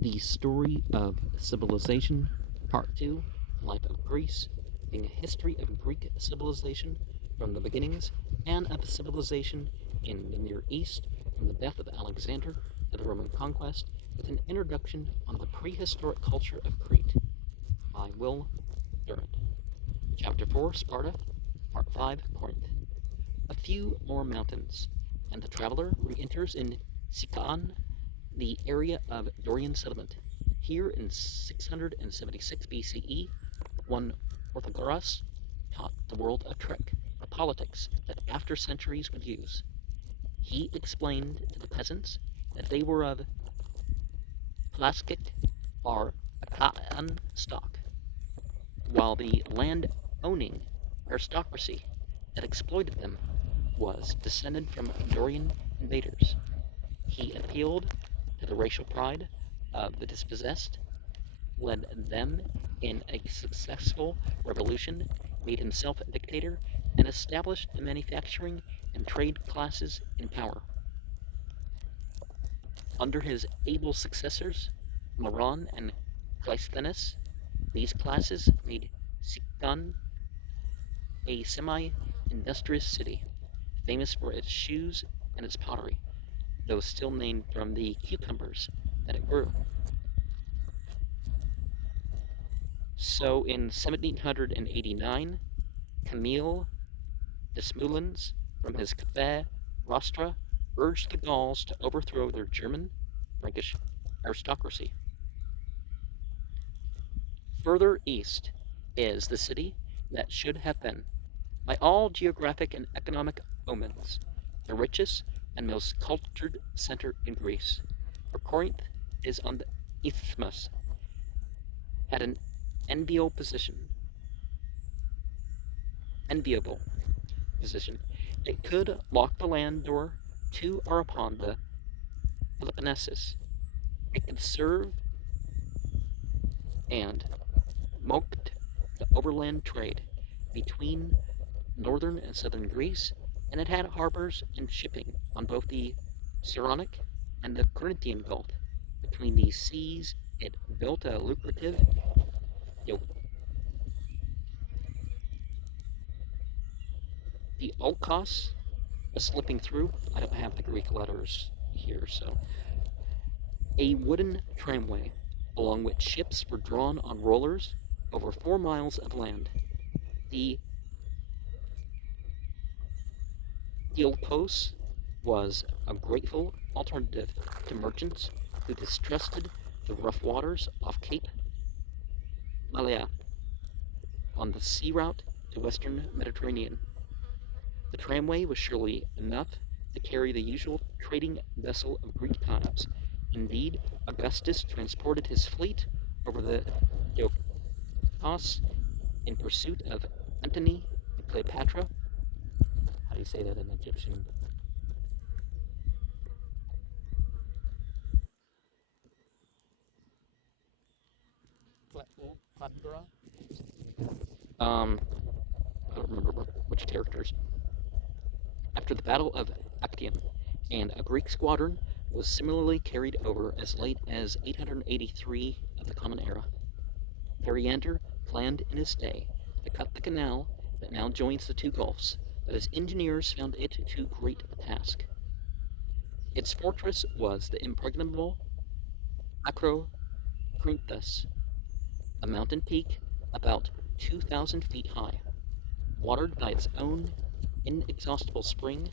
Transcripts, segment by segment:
The Story of Civilization, Part 2, Life of Greece, being a history of Greek civilization from the beginnings and of civilization in the Near East from the death of Alexander to the Roman conquest, with an introduction on the prehistoric culture of Crete by Will Durant. Chapter 4, Sparta, Part 5, Corinth. A few more mountains, and the traveler re-enters in Sicyon, the area of Dorian settlement. Here in 676 BCE, one Orthogoras taught the world a trick, a politics that after centuries would use. He explained to the peasants that they were of Plascic or Achaean stock, while the land-owning aristocracy that exploited them was descended from Dorian invaders. He appealed to the racial pride of the dispossessed, led them in a successful revolution, made himself a dictator, and established the manufacturing and trade classes in power. Under his able successors, Maron and Cleisthenes, these classes made Sicyon a semi-industrious city, famous for its shoes and its pottery, though still named from the cucumbers that it grew. So in 1789, Camille Desmoulins, from his Café Rostra, urged the Gauls to overthrow their German, Frankish aristocracy. Further east is the city that should have been, by all geographic and economic omens, the richest and most cultured center in Greece, for Corinth is on the isthmus, had an enviable position. Enviable position. It could lock the land door to or upon the Peloponnesus. It could serve and marked the overland trade between northern and southern Greece, and it had harbors and shipping on both the Saronic and the Corinthian Gulf. Between these seas, it built a lucrative the Olkos, slipping through. I don't have the Greek letters here, so a wooden tramway along which ships were drawn on rollers over 4 miles of land. The Diolkos was a grateful alternative to merchants who distrusted the rough waters off Cape Malea on the sea route to western Mediterranean. The tramway was surely enough to carry the usual trading vessel of Greek times. Indeed, Augustus transported his fleet over the Diolkos in pursuit of Antony and Cleopatra. How do you say that in Egyptian? Cleopatra? I don't remember which characters. After the Battle of Actium, and a Greek squadron was similarly carried over as late as 883 of the Common Era. Periander planned in his day to cut the canal that now joins the two gulfs, but his engineers found it too great a task. Its fortress was the impregnable Acrocorinthus, a mountain peak about 2,000 feet high, watered by its own inexhaustible spring.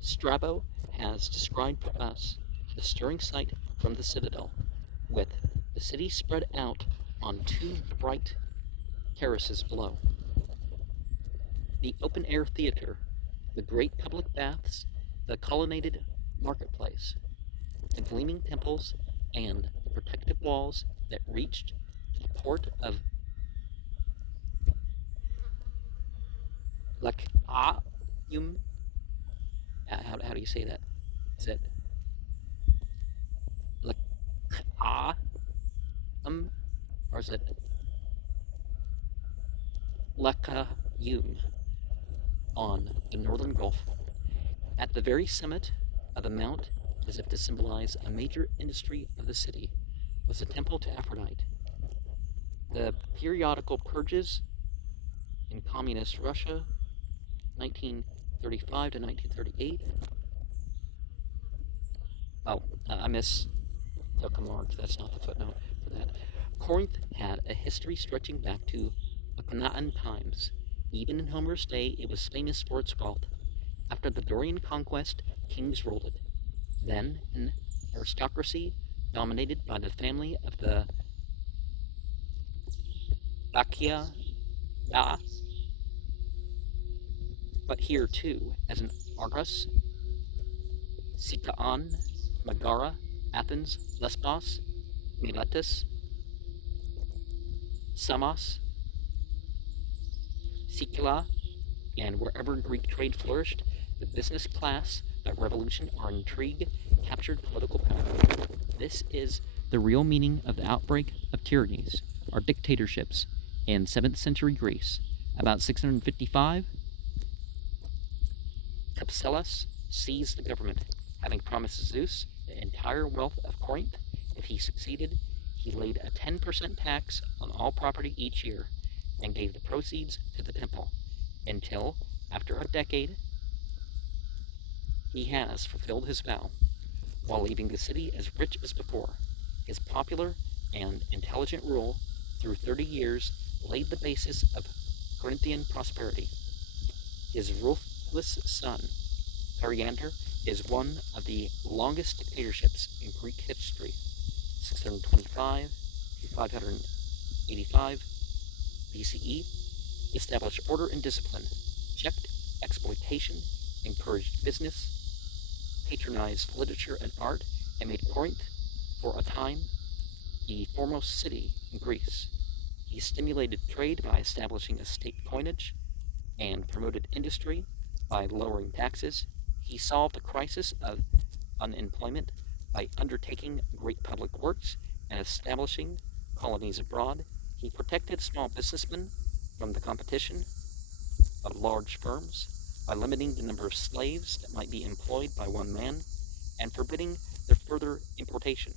Strabo has described for us the stirring sight from the citadel, with the city spread out on 2 bright terraces below. The open-air theater, the great public baths, the colonnaded marketplace, the gleaming temples, and the protective walls that reached to the port of Lacaeum. How do you say that? Is it Lacaeum or is it Lacaeum on the northern Gulf? At the very summit of the mount, as if to symbolize a major industry of the city, was a temple to Aphrodite. The periodical purges in communist Russia, 1935 to 1938. Oh, I missed took a mark. That's not the footnote for that. Corinth had a history stretching back to Akhenaten times. Even in Homer's day, it was famous for its wealth. After the Dorian conquest, kings ruled it. Then, an aristocracy dominated by the family of the Bacchia, but here too, as in Argos, Sicyon, Megara, Athens, Lesbos, Miletus, Samos, Sicula, and wherever Greek trade flourished, the business class, by revolution or intrigue, captured political power. This is the real meaning of the outbreak of tyrannies, or dictatorships, in 7th century Greece. About 655, Capselus seized the government, having promised Zeus the entire wealth of Corinth. If he succeeded, he laid a 10% tax on all property each year and gave the proceeds to the temple, until, after a decade, he has fulfilled his vow, while leaving the city as rich as before. His popular and intelligent rule through 30 years laid the basis of Corinthian prosperity. His ruthless son, Periander, is one of the longest dictatorships in Greek history, 625 to 585 BCE, established order and discipline, checked exploitation, encouraged business, patronized literature and art, and made Corinth, for a time, the foremost city in Greece. He stimulated trade by establishing a state coinage and promoted industry by lowering taxes. He solved the crisis of unemployment by undertaking great public works and establishing colonies abroad. He protected small businessmen from the competition of large firms by limiting the number of slaves that might be employed by one man and forbidding their further importation.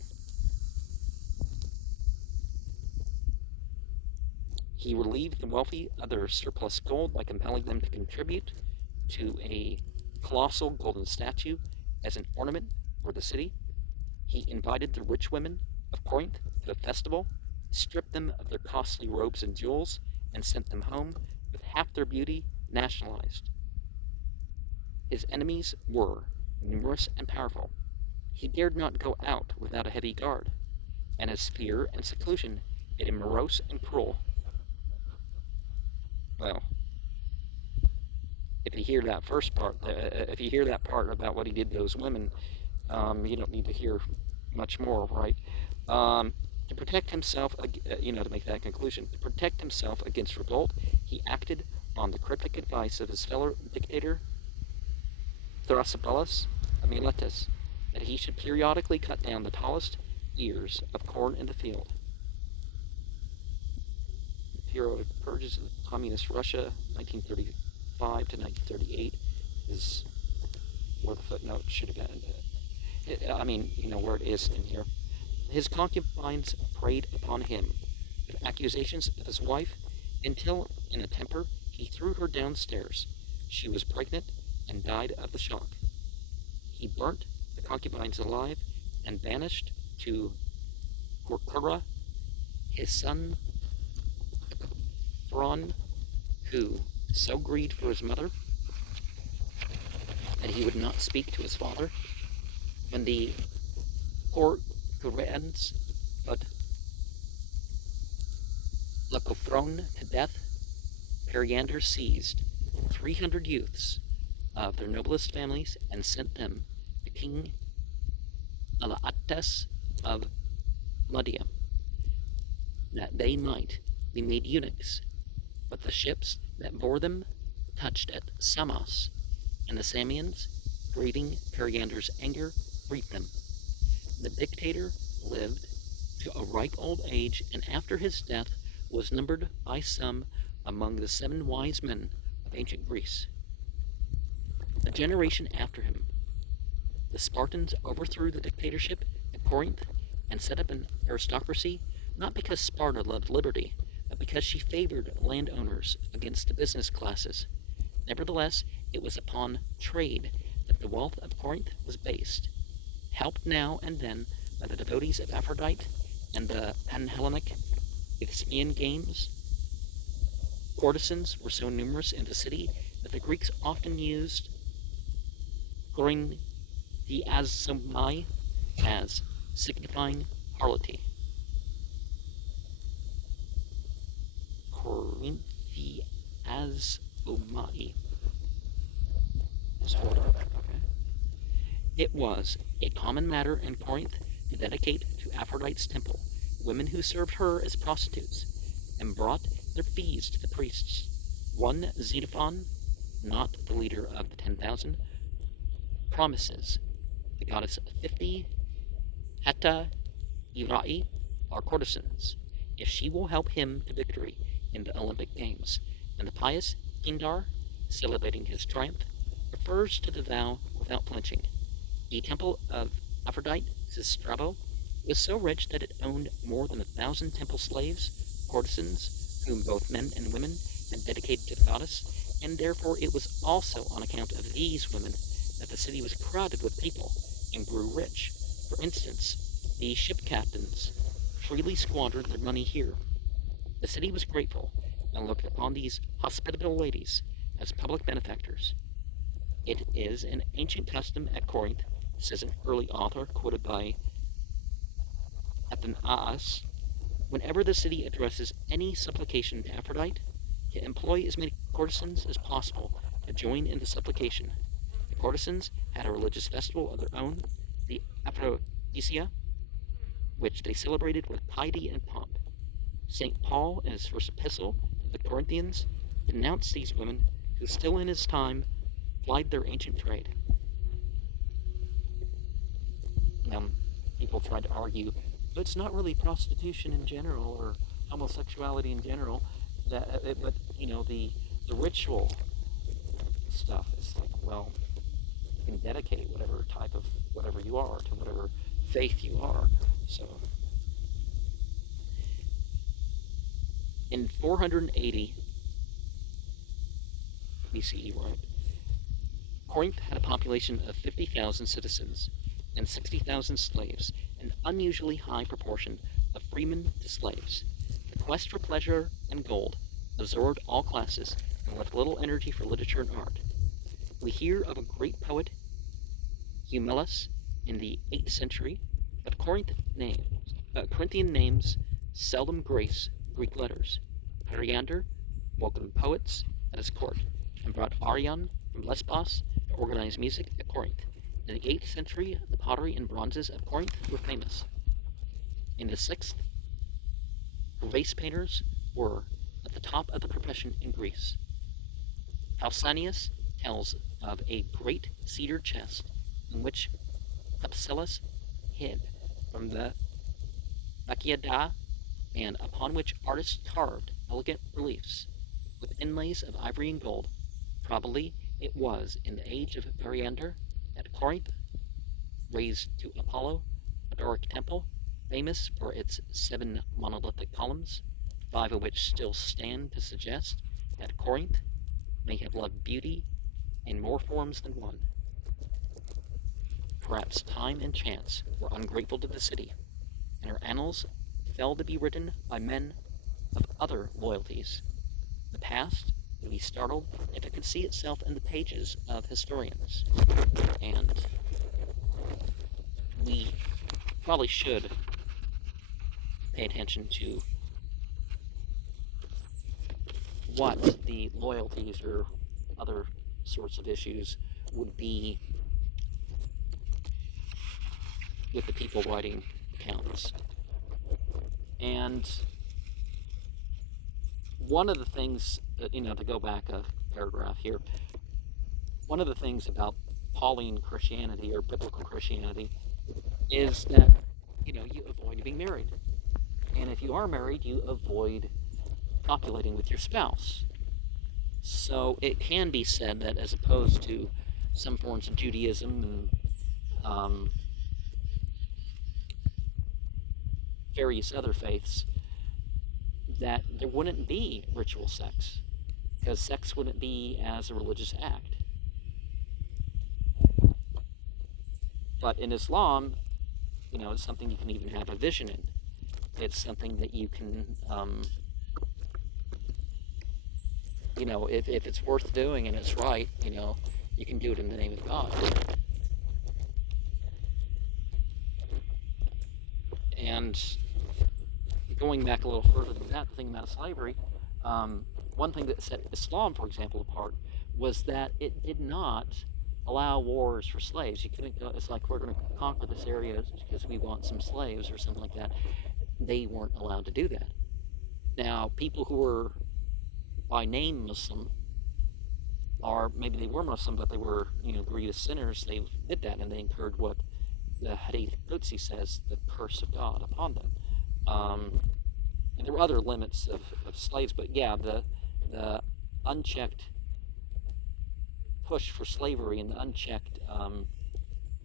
He relieved the wealthy of their surplus gold by compelling them to contribute to a colossal golden statue as an ornament for the city. He invited the rich women of Corinth to a festival, stripped them of their costly robes and jewels, and sent them home with half their beauty nationalized. His enemies were numerous and powerful. He dared not go out without a heavy guard, and his fear and seclusion made him morose and cruel. Well, if you hear that first part, if you hear that part about what he did to those women, you don't need to hear much more, right? To protect himself, to make that conclusion, to protect himself against revolt, he acted on the cryptic advice of his fellow dictator, Thrasybulus of Miletus, that he should periodically cut down the tallest ears of corn in the field. Periodic purges of communist Russia, 1935 to 1938, is where the footnote should have been. Where it is in here. His concubines preyed upon him with accusations of his wife, until, in a temper, he threw her downstairs. She was pregnant and died of the shock. He burnt the concubines alive and banished to Corcura his son Phron, who so grieved for his mother that he would not speak to his father. When the Corcurans put Lycophron to death, Periander seized 300 youths of their noblest families and sent them to King Alates of Lydia, that they might be made eunuchs. But the ships that bore them touched at Samos, and the Samians, grieving Periander's anger, freed them. The dictator lived to a ripe old age, and after his death was numbered by some among the 7 wise men of ancient Greece. A generation after him, the Spartans overthrew the dictatorship at Corinth and set up an aristocracy not because Sparta loved liberty, but because she favored landowners against the business classes. Nevertheless, it was upon trade that the wealth of Corinth was based, helped now and then by the devotees of Aphrodite and the Panhellenic Isthmian games. Courtesans were so numerous in the city that the Greeks often used Corinthiazomai as signifying harlotry. Corinthiazomai. Okay. It was a common matter in Corinth to dedicate to Aphrodite's temple women who served her as prostitutes and brought their fees to the priests. One Xenophon, not the leader of the 10,000, promises the goddess 50 Heta Irai, or courtesans, if she will help him to victory in the Olympic Games, and the pious Pindar, celebrating his triumph, refers to the vow without flinching. The temple of Aphrodite, says Strabo, was so rich that it owned more than 1,000 temple slaves, courtesans, whom both men and women had dedicated to the goddess, and therefore it was also on account of these women that the city was crowded with people and grew rich. For instance, the ship captains freely squandered their money here. The city was grateful and looked upon these hospitable ladies as public benefactors. It is an ancient custom at Corinth, says an early author quoted by Athenaeus, whenever the city addresses any supplication to Aphrodite, to employ as many courtesans as possible to join in the supplication. The courtesans had a religious festival of their own, the Aphrodisia, which they celebrated with piety and pomp. St. Paul, in his first epistle to the Corinthians, denounced these women who still in his time plied their ancient trade. People tried to argue, but it's not really prostitution in general or homosexuality in general, but the ritual stuff is like, well, you can dedicate whatever type of whatever you are to whatever faith you are. So in 480 BCE, right, Corinth had a population of 50,000 citizens and 60,000 slaves, an unusually high proportion of freemen to slaves. The quest for pleasure and gold absorbed all classes and left little energy for literature and art. We hear of a great poet, Eumelus, in the 8th century, but Corinthian names seldom grace Greek letters. Periander welcomed poets at his court and brought Arion from Lesbos to organize music at Corinth. In the 8th century, the pottery and bronzes of Corinth were famous. In the 6th, vase painters were at the top of the profession in Greece. Pausanias tells of a great cedar chest in which Thapsellus hid from the Bacchiadae, and upon which artists carved elegant reliefs with inlays of ivory and gold. Probably it was in the age of Periander that Corinth raised to Apollo a Doric temple, famous for its 7 monolithic columns, 5 of which still stand to suggest that Corinth may have loved beauty in more forms than one. Perhaps time and chance were ungrateful to the city, and her annals fell to be written by men of other loyalties. The past would be startled if it could see itself in the pages of historians, and we probably should pay attention to what the loyalties or other sorts of issues would be with the people writing accounts. And one of the things that, to go back a paragraph here, one of the things about Pauline Christianity or biblical Christianity is that, you avoid being married. And if you are married, you avoid copulating with your spouse. So it can be said that as opposed to some forms of Judaism and various other faiths, that there wouldn't be ritual sex, because sex wouldn't be as a religious act. But in Islam, it's something you can even have a vision in. It's something that you can, if it's worth doing and it's right, you can do it in the name of God. And going back a little further than that, the thing about slavery, one thing that set Islam, for example, apart was that it did not allow wars for slaves. You couldn't go, it's like, we're going to conquer this area because we want some slaves or something like that. They weren't allowed to do that. Now, people who were by name Muslim, or maybe they were Muslim, but they were, grievous sinners, they did that, and they incurred what the Hadith Qudsi says, the curse of God upon them. And there were other limits of slaves, but yeah, the unchecked push for slavery and the unchecked,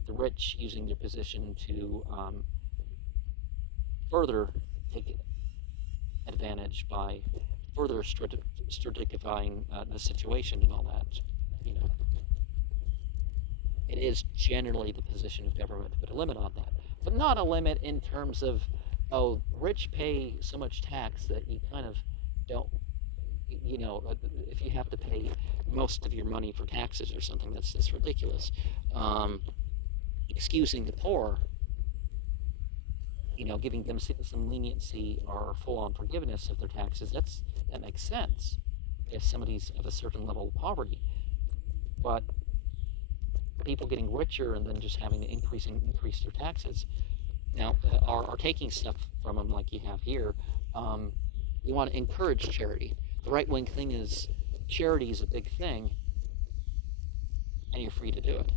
the rich using their position to further take advantage by further stratifying the situation and all that. It is generally the position of government to put a limit on that, but not a limit in terms of, rich pay so much tax that you kind of don't, if you have to pay most of your money for taxes or something, that's just ridiculous. Excusing the poor, giving them some leniency or full-on forgiveness of their taxes, that makes sense if somebody's of a certain level of poverty. But people getting richer and then just having to increase their taxes, now, are taking stuff from them like you have here. You want to encourage charity. The right-wing thing is, charity is a big thing, and you're free to do it.